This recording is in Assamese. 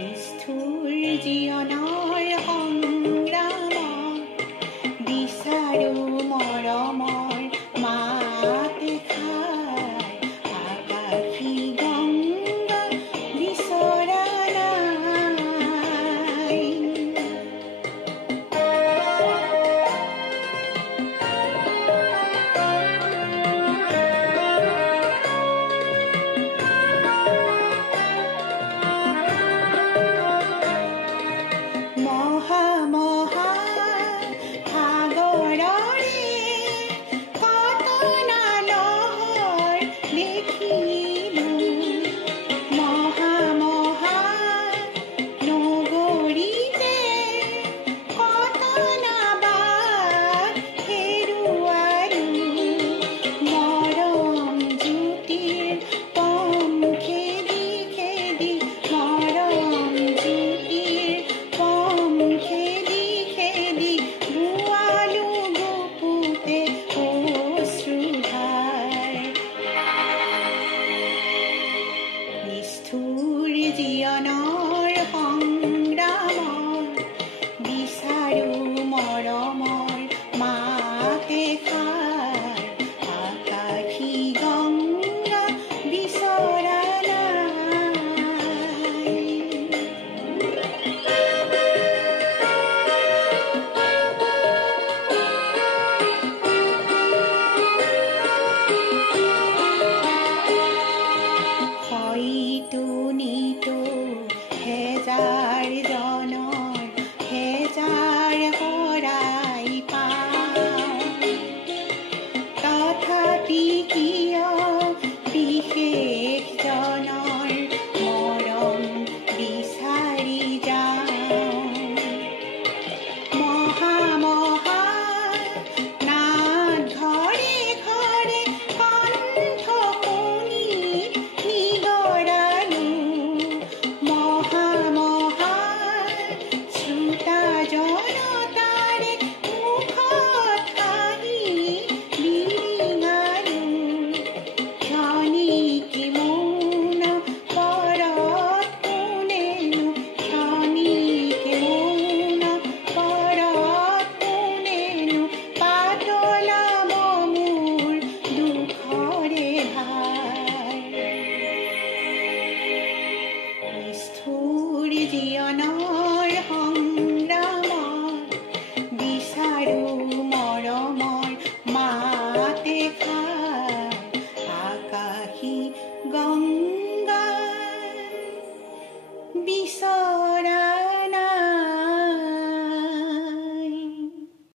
নিষ্ঠুৰ জীৱনৰ সংগ্ৰামত বিচাৰো মৰমৰ মাত এষাৰ, আকাশী গংগা বিচৰা নাই। মহা মহা সাগৰৰে কতনা লহৰ দেখিলোঁ, মহা মহা নগৰীতে কতনা বাট হেৰুৱালোঁ, মৰম জ্যোতিৰ পংখেদি খেদি, মৰম জ্যোতিৰ পংখেদি খেদি বোৱালো গুপুতে অশ্ৰুধাৰ। নিষ্ঠুৰ জীৱনৰ সংগ্ৰামত বিচাৰো মৰমৰ মাত এষাৰ, আকাশী গংগা বিচৰা নাই। হয়তো নিতো হেজাৰ জনৰ হেজাৰ শৰাই পাওঁ, তথাপি কিয় বিশেষ জনৰ মৰম বিচাৰি যাওঁ। মহা মহা নাট ঘৰে ঘৰে কণ্ঠ শুনি নিগৰালোঁ, মহা মহা শ্ৰোতা জনতাৰে মুখত হাঁহি বিৰিঙালোঁ, ক্ষণিক মৌন পৰত কোনেনো, ক্ষণিক মৌন পৰত কোনেনো পাতলাব মোৰ দুখৰে ভাৰ। নিষ্ঠুৰ জীৱনৰ সংগ্ৰামত বিচাৰো মৰমৰ মাত এষাৰ, আকাশী গংগা